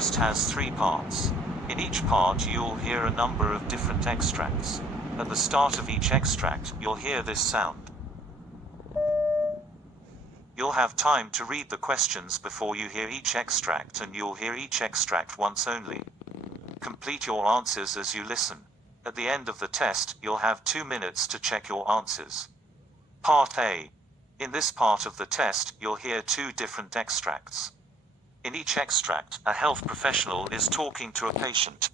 test has 3 parts. In each part you'll hear a number of different extracts. At the start of each extract, you'll hear this sound. You'll have time to read the questions before you hear each extract, and you'll hear each extract once only. Complete your answers as you listen. At the end of the test, you'll have 2 minutes to check your answers. Part A. In this part of the test, you'll hear 2 different extracts. In each extract, a health professional is talking to a patient.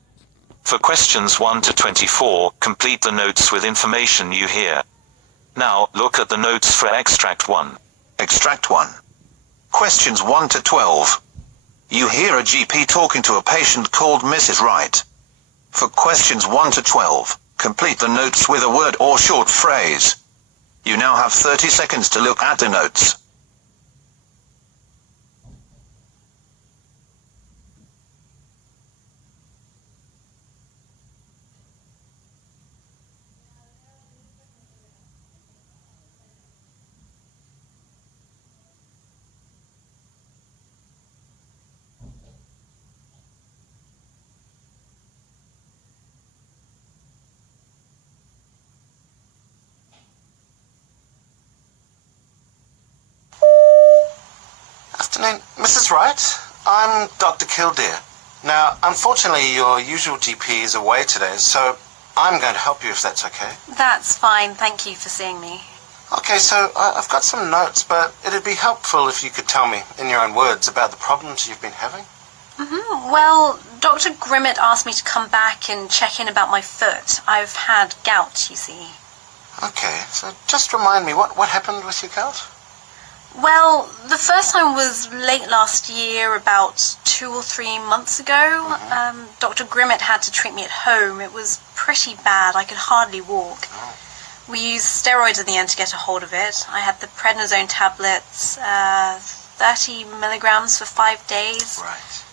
For questions 1 to 24, complete the notes with information you hear. Now, look at the notes for Extract 1. Extract 1. Questions 1 to 12. You hear a GP talking to a patient called Mrs. Wright. For questions 1 to 12, complete the notes with a word or short phrase. You now have 30 seconds to look at the notes. Afternoon, Mrs. Wright. I'm Dr. Kildare. Now, unfortunately, your usual GP is away today, so I'm going to help you if that's okay. That's fine. Thank you for seeing me. Okay, so I've got some notes, but it'd be helpful if you could tell me, in your own words, about the problems you've been having. Well, Dr. Grimmett asked me to come back and check in about my foot. I've had gout, you see. Okay, so just remind me, what happened with your gout? Well, the first time was late last year, about 2 or 3 months ago. Dr. Grimmett had to treat me at home. It was pretty bad. I could hardly walk. We used steroids at the end to get a hold of it. I had the prednisone tablets, 30 milligrams for 5 days. Right.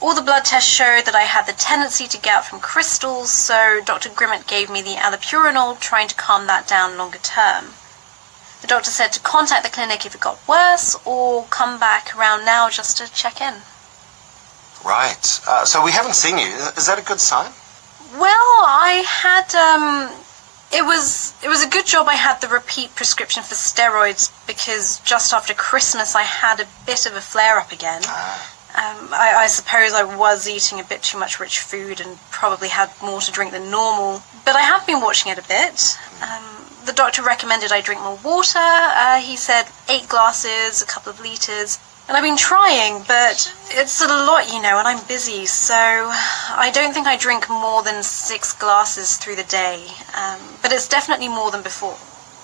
All the blood tests showed that I had the tendency to gout from crystals, so Dr. Grimmett gave me the allopurinol, trying to calm that down longer term. The doctor said to contact the clinic if it got worse, or come back around now just to check in. Right. So we haven't seen you. Is that a good sign? Well, I had, it was a good job I had the repeat prescription for steroids, because just after Christmas I had a bit of a flare-up again. I suppose I was eating a bit too much rich food and probably had more to drink than normal, but I have been watching it a bit. The doctor recommended I drink more water. He said 8 glasses, a couple of litres. And I've been trying, but it's a lot, you know, and I'm busy, so I don't think I drink more than 6 glasses through the day. But it's definitely more than before.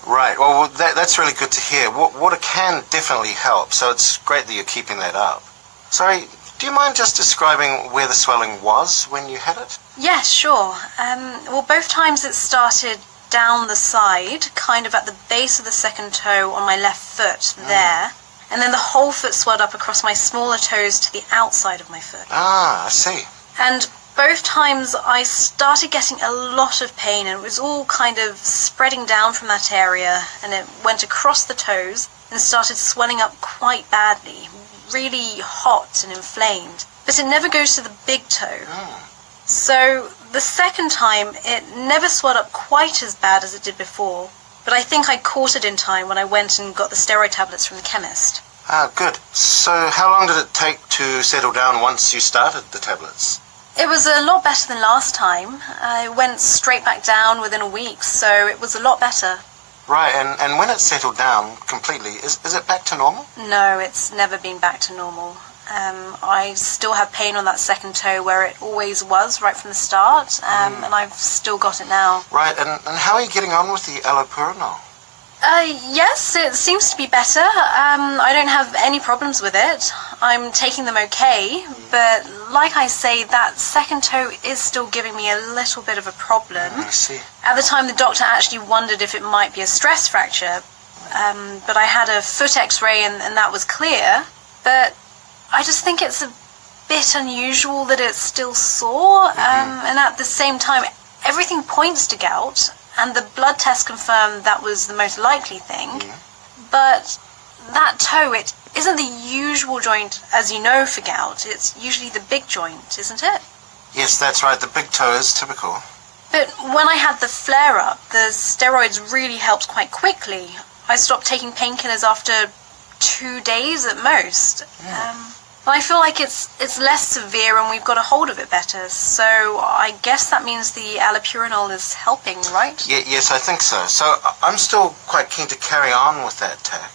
Right. Well, that's really good to hear. Water can definitely help, so it's great that you're keeping that up. Sorry, do you mind just describing where the swelling was when you had it? Yes, sure. Well, both times it started down the side, kind of at the base of the second toe on my left foot, there. And then the whole foot swelled up across my smaller toes to the outside of my foot. Ah, I see. And both times I started getting a lot of pain, and it was all kind of spreading down from that area, and it went across the toes and started swelling up quite badly, really hot and inflamed. But it never goes to the big toe. So the second time, it never swelled up quite as bad as it did before, but I think I caught it in time when I went and got the steroid tablets from the chemist. Ah, good. So how long did it take to settle down once you started the tablets? It was a lot better than last time. I went straight back down within a week, so it was a lot better. Right, and when it settled down completely, is it back to normal? No, it's never been back to normal. I still have pain on that second toe where it always was right from the start, and I've still got it now. Right, and how are you getting on with the allopurinol? Yes, it seems to be better. I don't have any problems with it. I'm taking them okay, but like I say, that second toe is still giving me a little bit of a problem. I see. At the time, the doctor actually wondered if it might be a stress fracture, but I had a foot x-ray and that was clear. But I just think it's a bit unusual that it's still sore, and at the same time, everything points to gout, and the blood test confirmed that was the most likely thing. But that toe, it isn't the usual joint, as you know, for gout. It's usually the big joint, isn't it? Yes, that's right. The big toe is typical. But when I had the flare-up, the steroids really helped quite quickly. I stopped taking painkillers after 2 days at most. I feel like it's less severe and we've got a hold of it better. So I guess that means the allopurinol is helping, right? Yes, I think so. So I'm still quite keen to carry on with that tack.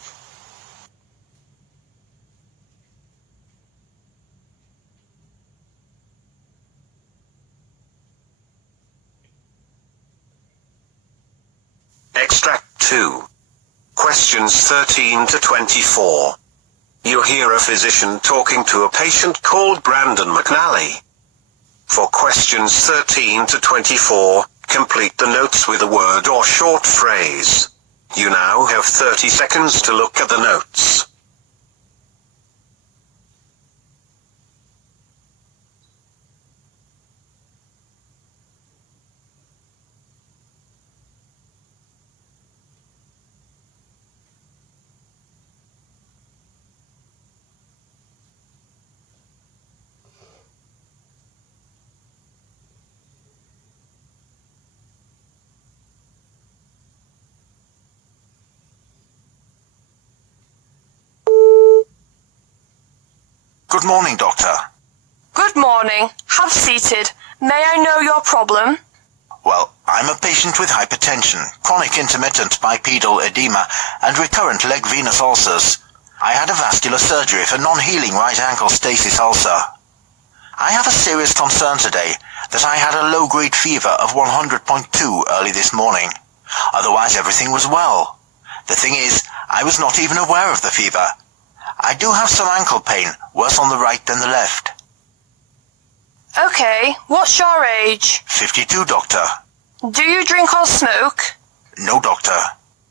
Extract 2. Questions 13 to 24. You hear a physician talking to a patient called Brandon McNally. For questions 13 to 24, complete the notes with a word or short phrase. You now have 30 seconds to look at the notes. Good morning, Doctor. Good morning. Have seated. May I know your problem? Well, I'm a patient with hypertension, chronic intermittent bipedal edema, and recurrent leg venous ulcers. I had a vascular surgery for non-healing right ankle stasis ulcer. I have a serious concern today that I had a low-grade fever of 100.2 early this morning. Otherwise, everything was well. The thing is, I was not even aware of the fever. I do have some ankle pain, worse on the right than the left. Okay, what's your age? 52, Doctor. Do you drink or smoke? No, Doctor.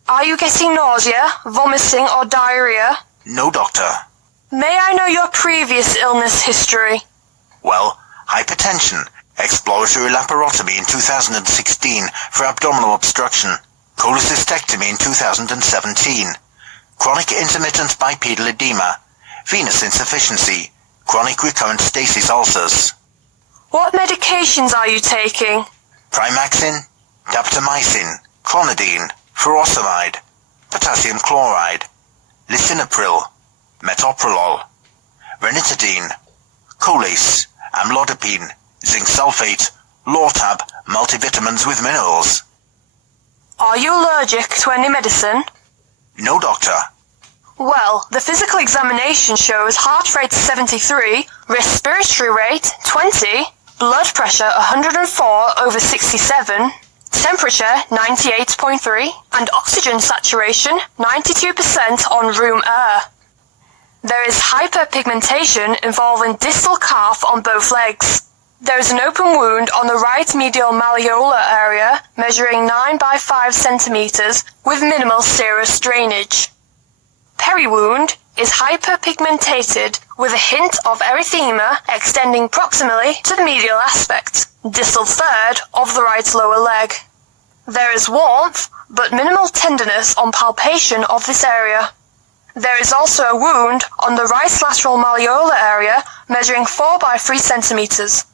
Are you getting nausea, vomiting or diarrhea? No, Doctor. May I know your previous illness history? Well, hypertension, exploratory laparotomy in 2016 for abdominal obstruction, cholecystectomy in 2017, chronic intermittent bipedal edema, venous insufficiency, chronic recurrent stasis ulcers. What medications are you taking? Primaxine, daptomycin, clonidine, furosemide, potassium chloride, lisinopril, metoprolol, ranitidine, Colace, amlodipine, zinc sulfate, Lortab, multivitamins with minerals. Are you allergic to any medicine? No, Doctor. Well, the physical examination shows heart rate 73, respiratory rate 20, blood pressure 104/67, temperature 98.3, and oxygen saturation 92% on room air. There is hyperpigmentation involving distal calf on both legs. There is an open wound on the right medial malleolar area measuring 9 by 5 centimeters with minimal serous drainage. Periwound is hyperpigmentated with a hint of erythema extending proximally to the medial aspect, distal third of the right lower leg. There is warmth but minimal tenderness on palpation of this area. There is also a wound on the right lateral malleolar area measuring 4 by 3 centimeters.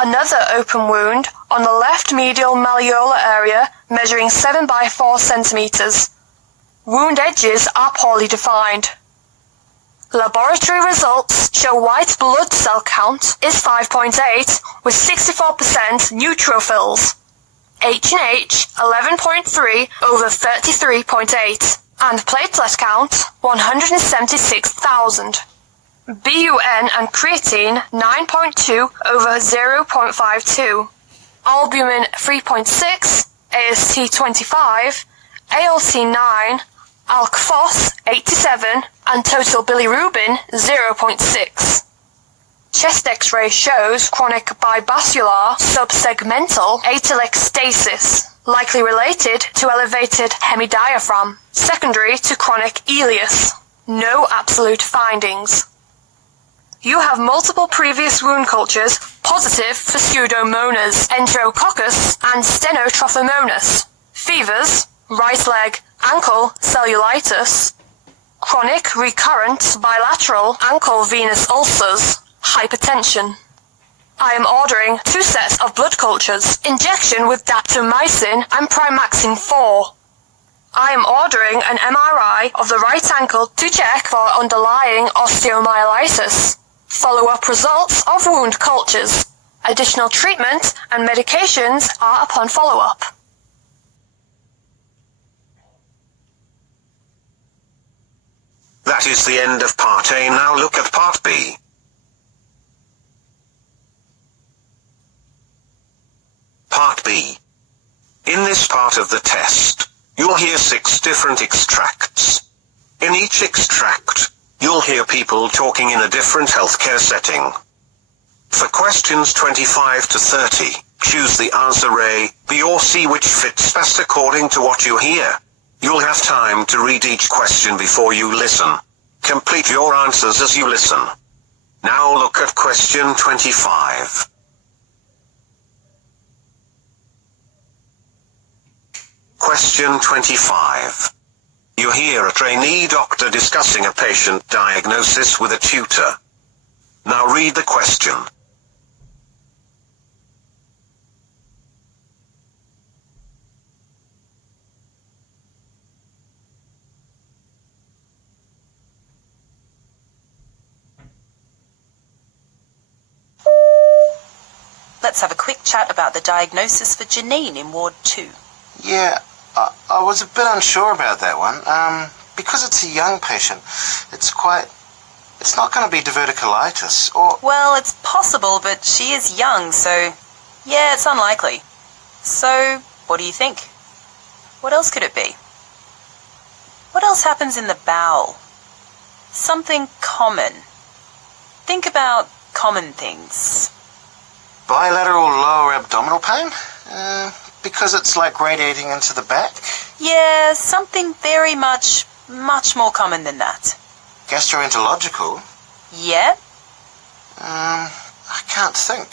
Another open wound on the left medial malleolar area measuring 7 by 4 centimeters. Wound edges are poorly defined. Laboratory results show white blood cell count is 5.8 with 64% neutrophils. H&H 11.3/33.8 and platelet count 176,000. BUN and creatine 9.2/0.52. Albumin 3.6, AST 25, ALT 9, ALK-Phos 87, and total bilirubin 0.6. Chest X-ray shows chronic bibasilar subsegmental atylic stasis, likely related to elevated hemidiaphragm, secondary to chronic ileus. No absolute findings. You have multiple previous wound cultures positive for Pseudomonas, Enterococcus, and Stenotrophomonas. Fevers, right leg, ankle cellulitis, chronic, recurrent, bilateral ankle venous ulcers, hypertension. I am ordering 2 sets of blood cultures, injection with daptomycin and primaxine 4. I am ordering an MRI of the right ankle to check for underlying osteomyelitis. Follow-up results of wound cultures. Additional treatment and medications are upon follow-up. That is the end of Part A. Now look at Part B. Part B. In this part of the test, you'll hear 6 different extracts. In each extract, you'll hear people talking in a different healthcare setting. For questions 25 to 30, choose the answer A, B or C which fits best according to what you hear. You'll have time to read each question before you listen. Complete your answers as you listen. Now look at question 25. Question 25. You hear a trainee doctor discussing a patient diagnosis with a tutor. Now read the question. Let's have a quick chat about the diagnosis for Janine in Ward 2. Yeah, I was a bit unsure about that one. Because it's a young patient, it's not going to be diverticulitis, or... Well, it's possible, but she is young, so yeah, it's unlikely. So, what do you think? What else could it be? What else happens in the bowel? Something common. Think about common things. Bilateral lower abdominal pain? Because it's like radiating into the back? Yeah, something very much more common than that. Gastroenterological? Yeah? I can't think.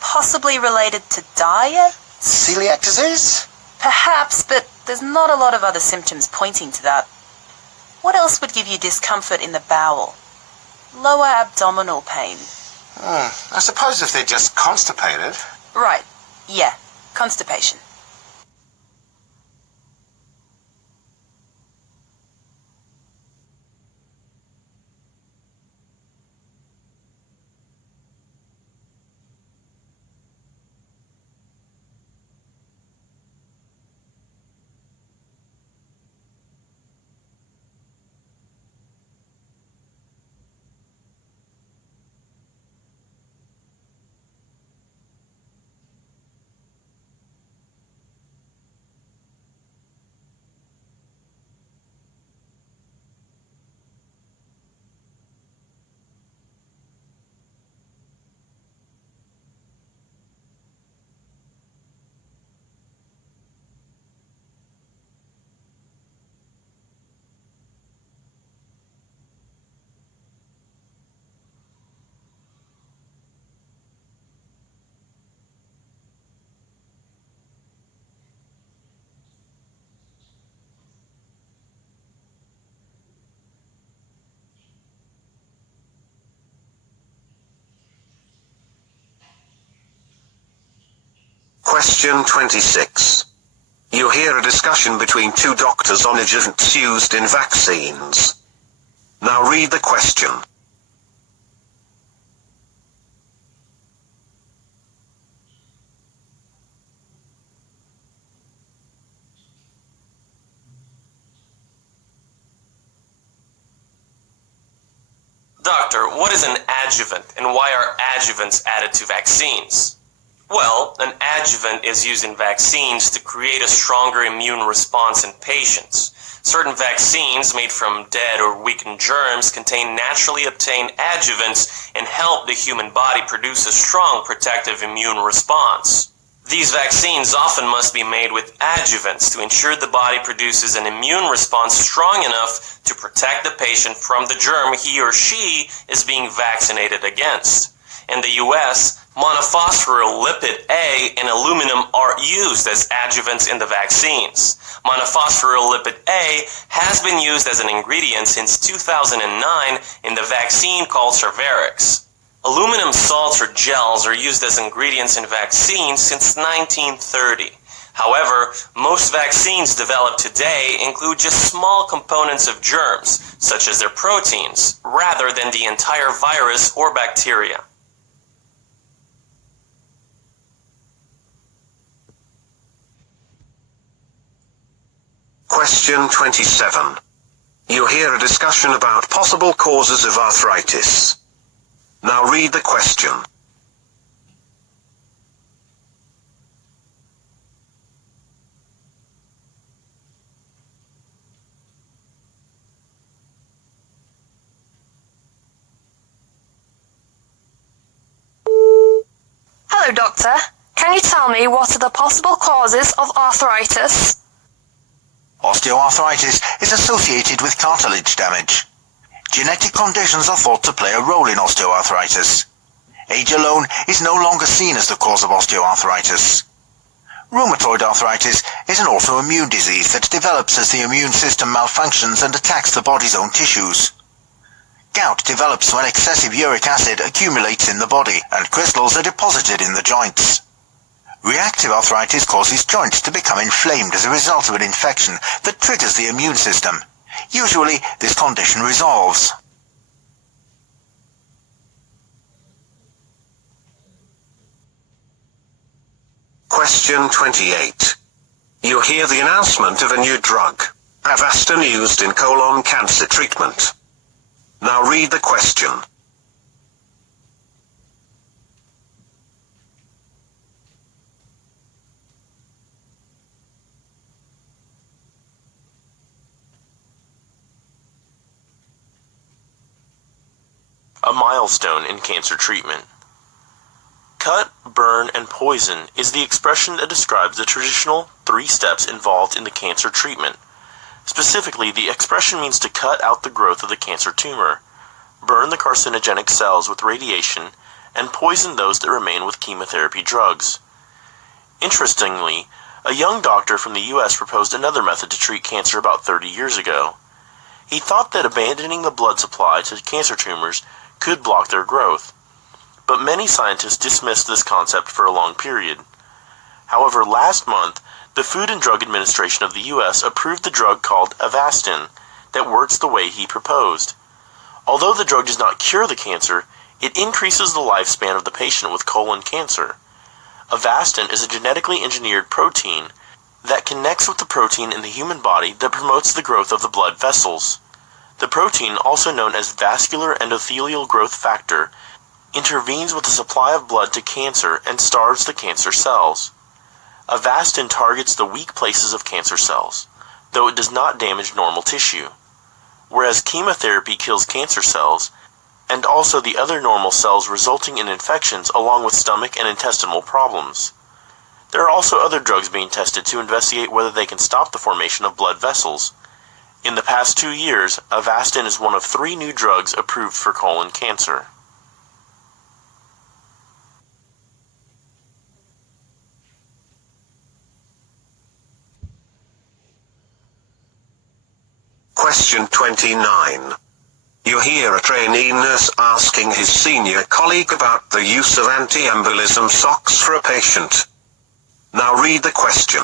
Possibly related to diet? Celiac disease? Perhaps, but there's not a lot of other symptoms pointing to that. What else would give you discomfort in the bowel? Lower abdominal pain. I suppose if they're just constipated. Right, yeah, constipation. Question 26. You hear a discussion between 2 doctors on adjuvants used in vaccines. Now read the question. Doctor, what is an adjuvant and why are adjuvants added to vaccines? Well, an adjuvant is used in vaccines to create a stronger immune response in patients. Certain vaccines made from dead or weakened germs contain naturally obtained adjuvants and help the human body produce a strong protective immune response. These vaccines often must be made with adjuvants to ensure the body produces an immune response strong enough to protect the patient from the germ he or she is being vaccinated against. In the US, monophosphoryllipid A and aluminum are used as adjuvants in the vaccines. Monophosphoryllipid A has been used as an ingredient since 2009 in the vaccine called Cervarix. Aluminum salts or gels are used as ingredients in vaccines since 1930. However, most vaccines developed today include just small components of germs, such as their proteins, rather than the entire virus or bacteria. Question 27. You hear a discussion about possible causes of arthritis. Now read the question. Hello, Doctor. Can you tell me what are the possible causes of arthritis? Osteoarthritis is associated with cartilage damage. Genetic conditions are thought to play a role in osteoarthritis. Age alone is no longer seen as the cause of osteoarthritis. Rheumatoid arthritis is an autoimmune disease that develops as the immune system malfunctions and attacks the body's own tissues. Gout develops when excessive uric acid accumulates in the body and crystals are deposited in the joints. Reactive arthritis causes joints to become inflamed as a result of an infection that triggers the immune system. Usually, this condition resolves. Question 28. You hear the announcement of a new drug, Avastin, used in colon cancer treatment. Now read the question. A milestone in cancer treatment. Cut, burn, and poison is the expression that describes the traditional 3 steps involved in the cancer treatment. Specifically, the expression means to cut out the growth of the cancer tumor, burn the carcinogenic cells with radiation, and poison those that remain with chemotherapy drugs. Interestingly, a young doctor from the US proposed another method to treat cancer about 30 years ago. He thought that abandoning the blood supply to cancer tumors could block their growth, but many scientists dismissed this concept for a long period. However, last month, the Food and Drug Administration of the US approved the drug called Avastin that works the way he proposed. Although the drug does not cure the cancer, it increases the lifespan of the patient with colon cancer. Avastin is a genetically engineered protein that connects with the protein in the human body that promotes the growth of the blood vessels. The protein, also known as vascular endothelial growth factor, intervenes with the supply of blood to cancer and starves the cancer cells. Avastin targets the weak places of cancer cells, though it does not damage normal tissue. Whereas chemotherapy kills cancer cells, and also the other normal cells, resulting in infections along with stomach and intestinal problems. There are also other drugs being tested to investigate whether they can stop the formation of blood vessels. In the past 2 years, Avastin is one of 3 new drugs approved for colon cancer. Question 29. You hear a trainee nurse asking his senior colleague about the use of anti-embolism socks for a patient. Now read the question.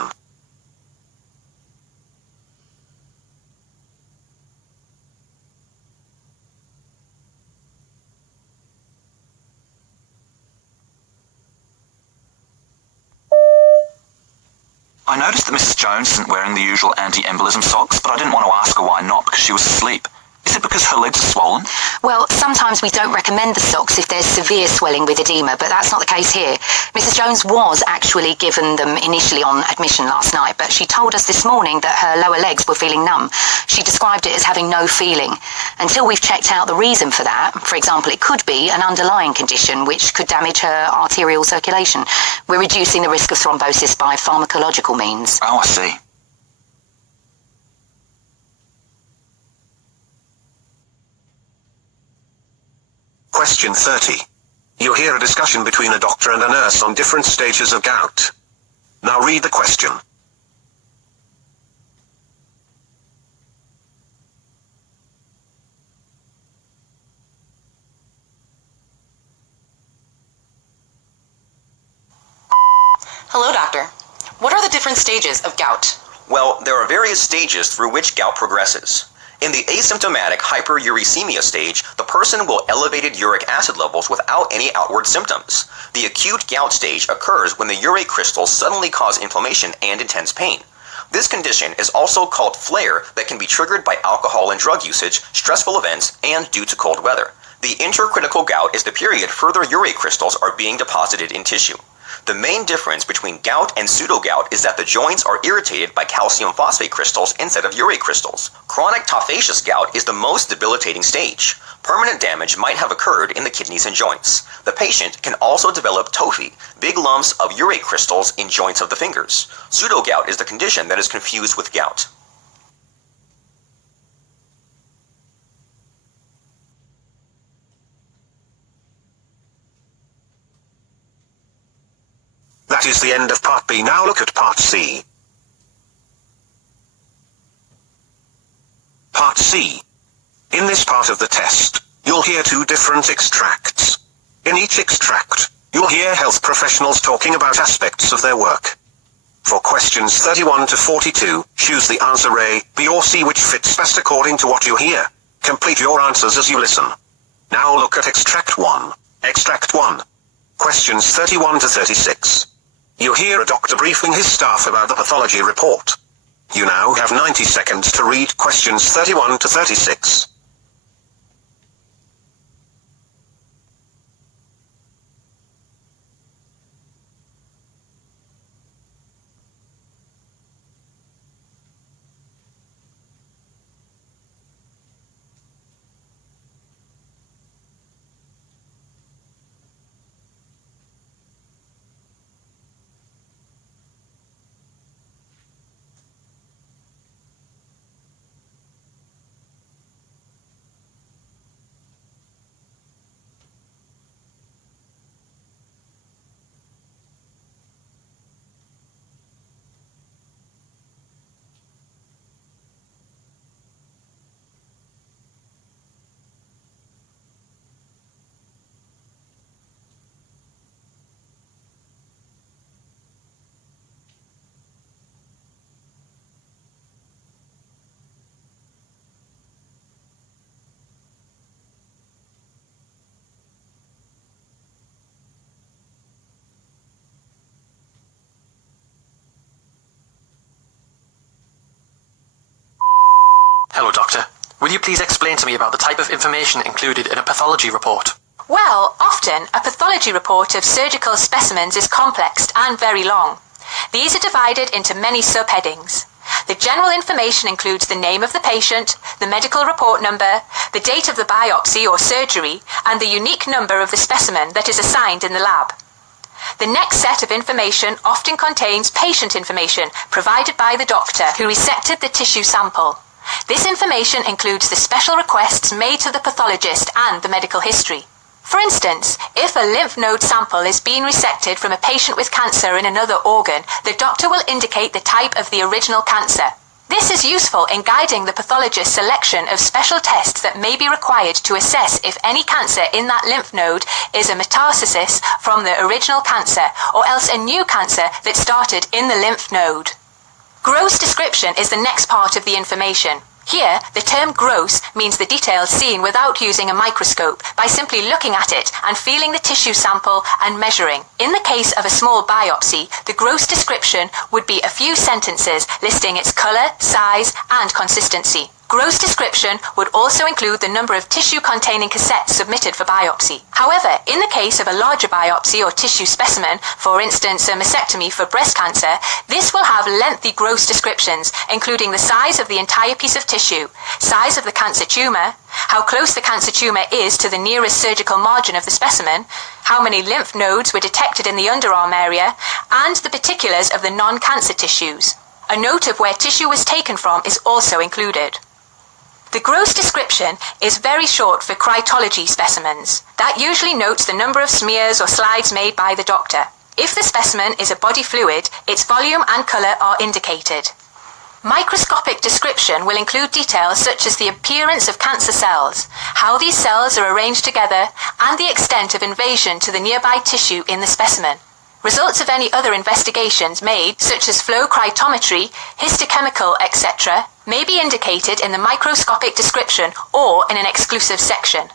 I noticed that Mrs. Jones isn't wearing the usual anti-embolism socks, but I didn't want to ask her why not because she was asleep. Is it because her legs are swollen? Well, sometimes we don't recommend the socks if there's severe swelling with edema, but that's not the case here. Mrs. Jones was actually given them initially on admission last night, but she told us this morning that her lower legs were feeling numb. She described it as having no feeling. Until we've checked out the reason for that, for example, it could be an underlying condition which could damage her arterial circulation. We're reducing the risk of thrombosis by pharmacological means. Oh, I see. Question 30. You hear a discussion between a doctor and a nurse on different stages of gout. Now read the question. Hello, doctor. What are the different stages of gout? Well, there are various stages through which gout progresses. In the asymptomatic hyperuricemia stage, the person will elevated uric acid levels without any outward symptoms. The acute gout stage occurs when the urate crystals suddenly cause inflammation and intense pain. This condition is also called flare that can be triggered by alcohol and drug usage, stressful events, and due to cold weather. The intercritical gout is the period further urate crystals are being deposited in tissue. The main difference between gout and pseudogout is that the joints are irritated by calcium phosphate crystals instead of urate crystals. Chronic tophaceous gout is the most debilitating stage. Permanent damage might have occurred in the kidneys and joints. The patient can also develop tophi, big lumps of urate crystals in joints of the fingers. Pseudogout is the condition that is confused with gout. That is the end of Part B. Now look at Part C. Part C. In this part of the test, you'll hear two different extracts. In each extract, you'll hear health professionals talking about aspects of their work. For questions 31 to 42, choose the answer A, B or C which fits best according to what you hear. Complete your answers as you listen. Now look at Extract 1. Extract 1. Questions 31 to 36. You hear a doctor briefing his staff about the pathology report. You now have 90 seconds to read questions 31 to 36. Hello, Doctor. Will you please explain to me about the type of information included in a pathology report? Well, often a pathology report of surgical specimens is complex and very long. These are divided into many subheadings. The general information includes the name of the patient, the medical report number, the date of the biopsy or surgery, and the unique number of the specimen that is assigned in the lab. The next set of information often contains patient information provided by the doctor who resected the tissue sample. This information includes the special requests made to the pathologist and the medical history. For instance, if a lymph node sample is being resected from a patient with cancer in another organ, the doctor will indicate the type of the original cancer. This is useful in guiding the pathologist's selection of special tests that may be required to assess if any cancer in that lymph node is a metastasis from the original cancer or else a new cancer that started in the lymph node. Gross description is the next part of the information. Here, the term gross means the details seen without using a microscope, by simply looking at it and feeling the tissue sample and measuring. In the case of a small biopsy, the gross description would be a few sentences listing its color, size, and consistency. Gross description would also include the number of tissue-containing cassettes submitted for biopsy. However, in the case of a larger biopsy or tissue specimen, for instance a mastectomy for breast cancer, this will have lengthy gross descriptions, including the size of the entire piece of tissue, size of the cancer tumor, how close the cancer tumor is to the nearest surgical margin of the specimen, how many lymph nodes were detected in the underarm area, and the particulars of the non-cancer tissues. A note of where tissue was taken from is also included. The gross description is very short for crytology specimens. That usually notes the number of smears or slides made by the doctor. If the specimen is a body fluid, its volume and colour are indicated. Microscopic description will include details such as the appearance of cancer cells, how these cells are arranged together, and the extent of invasion to the nearby tissue in the specimen. Results of any other investigations made, such as flow cytometry, histochemical, etc., may be indicated in the microscopic description or in an exclusive section.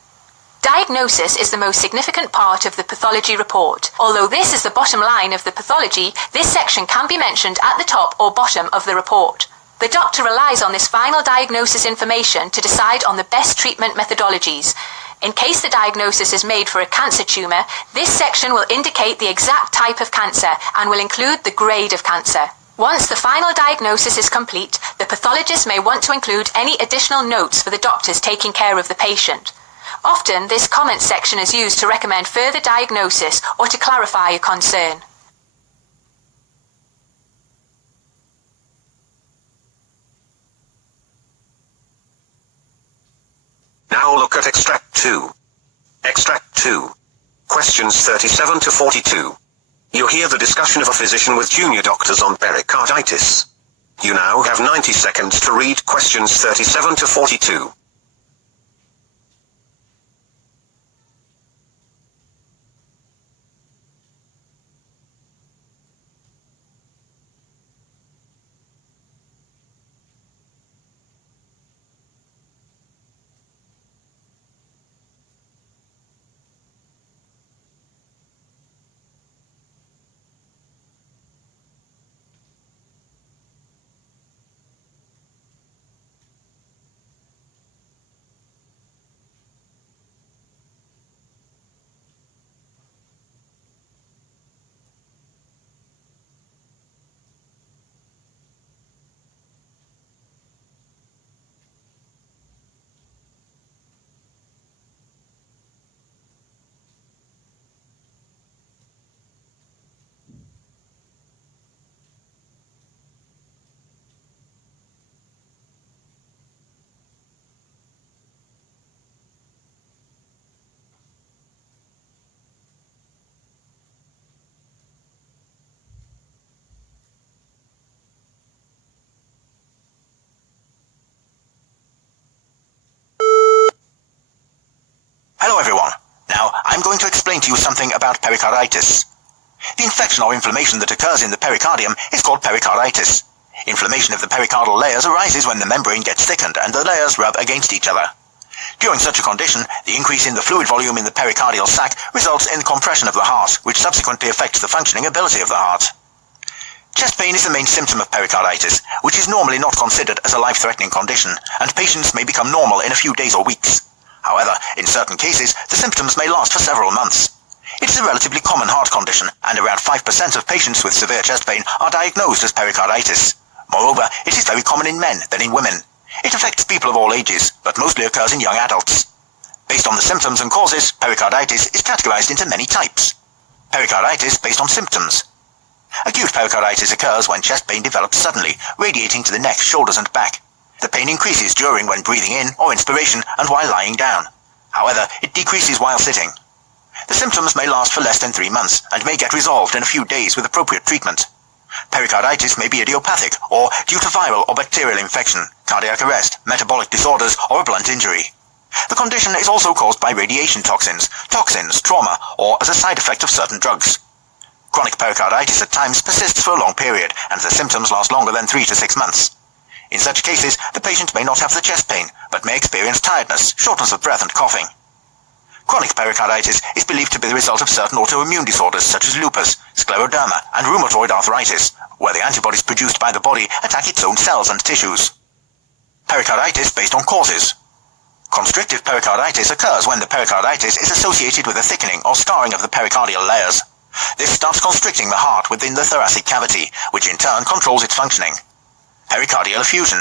Diagnosis is the most significant part of the pathology report. Although this is the bottom line of the pathology, this section can be mentioned at the top or bottom of the report. The doctor relies on this final diagnosis information to decide on the best treatment methodologies. In case the diagnosis is made for a cancer tumour, this section will indicate the exact type of cancer and will include the grade of cancer. Once the final diagnosis is complete, the pathologist may want to include any additional notes for the doctors taking care of the patient. Often, this comment section is used to recommend further diagnosis or to clarify a concern. Now look at Extract 2. Extract 2. Questions 37 to 42. You hear the discussion of a physician with junior doctors on pericarditis. You now have 90 seconds to read questions 37 to 42. Hello everyone. Now, I'm going to explain to you something about pericarditis. The infection or inflammation that occurs in the pericardium is called pericarditis. Inflammation of the pericardial layers arises when the membrane gets thickened and the layers rub against each other. During such a condition, the increase in the fluid volume in the pericardial sac results in compression of the heart, which subsequently affects the functioning ability of the heart. Chest pain is the main symptom of pericarditis, which is normally not considered as a life-threatening condition, and patients may become normal in a few days or weeks. However, in certain cases, the symptoms may last for several months. It is a relatively common heart condition, and around 5% of patients with severe chest pain are diagnosed as pericarditis. Moreover, it is very common in men than in women. It affects people of all ages, but mostly occurs in young adults. Based on the symptoms and causes, pericarditis is categorized into many types. Pericarditis based on symptoms. Acute pericarditis occurs when chest pain develops suddenly, radiating to the neck, shoulders and back. The pain increases during when breathing in or inspiration and while lying down. However, it decreases while sitting. The symptoms may last for less than 3 months and may get resolved in a few days with appropriate treatment. Pericarditis may be idiopathic or due to viral or bacterial infection, cardiac arrest, metabolic disorders or a blunt injury. The condition is also caused by radiation toxins, trauma, or as a side effect of certain drugs. Chronic pericarditis at times persists for a long period and the symptoms last longer than 3 to 6 months. In such cases, the patient may not have the chest pain, but may experience tiredness, shortness of breath and coughing. Chronic pericarditis is believed to be the result of certain autoimmune disorders such as lupus, scleroderma and rheumatoid arthritis, where the antibodies produced by the body attack its own cells and tissues. Pericarditis based on causes. Constrictive pericarditis occurs when the pericarditis is associated with a thickening or scarring of the pericardial layers. This starts constricting the heart within the thoracic cavity, which in turn controls its functioning. Pericardial effusion.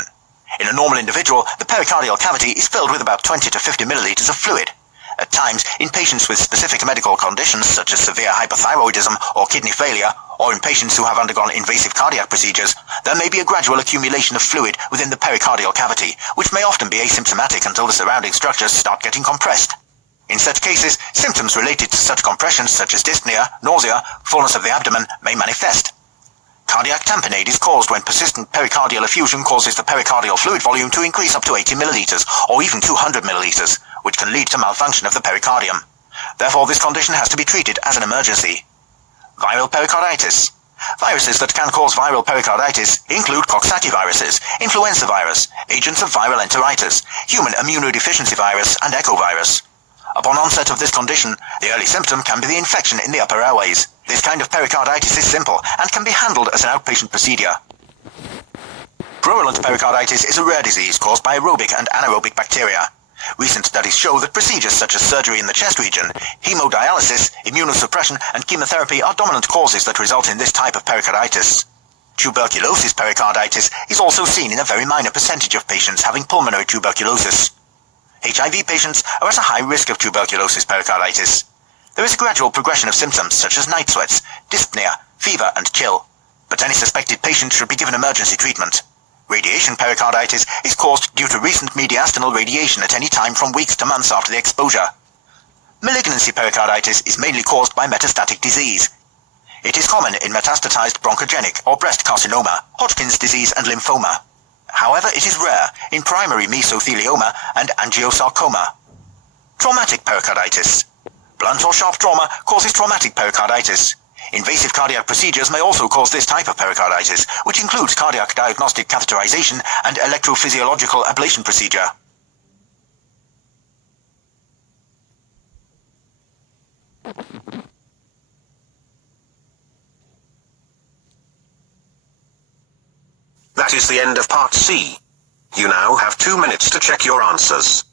In a normal individual, the pericardial cavity is filled with about 20 to 50 milliliters of fluid. At times, in patients with specific medical conditions such as severe hypothyroidism or kidney failure, or in patients who have undergone invasive cardiac procedures, there may be a gradual accumulation of fluid within the pericardial cavity, which may often be asymptomatic until the surrounding structures start getting compressed. In such cases, symptoms related to such compressions such as dyspnea, nausea, fullness of the abdomen may manifest. Cardiac tamponade is caused when persistent pericardial effusion causes the pericardial fluid volume to increase up to 80 milliliters or even 200 milliliters, which can lead to malfunction of the pericardium. Therefore, this condition has to be treated as an emergency. Viral pericarditis. Viruses that can cause viral pericarditis include Coxsackie viruses, influenza virus, agents of viral enteritis, human immunodeficiency virus, and echovirus. Upon onset of this condition, the early symptom can be the infection in the upper airways. This kind of pericarditis is simple and can be handled as an outpatient procedure. Purulent pericarditis is a rare disease caused by aerobic and anaerobic bacteria. Recent studies show that procedures such as surgery in the chest region, hemodialysis, immunosuppression, and chemotherapy are dominant causes that result in this type of pericarditis. Tuberculosis pericarditis is also seen in a very minor percentage of patients having pulmonary tuberculosis. HIV patients are at a high risk of tuberculosis pericarditis. There is a gradual progression of symptoms such as night sweats, dyspnea, fever, and chill, but any suspected patient should be given emergency treatment. Radiation pericarditis is caused due to recent mediastinal radiation at any time from weeks to months after the exposure. Malignancy pericarditis is mainly caused by metastatic disease. It is common in metastatized bronchogenic or breast carcinoma, Hodgkin's disease, and lymphoma. However, it is rare in primary mesothelioma and angiosarcoma. Traumatic pericarditis. Blunt or sharp trauma causes traumatic pericarditis. Invasive cardiac procedures may also cause this type of pericarditis, which includes cardiac diagnostic catheterization and electrophysiological ablation procedure. That is the end of Part C. You now have 2 minutes to check your answers.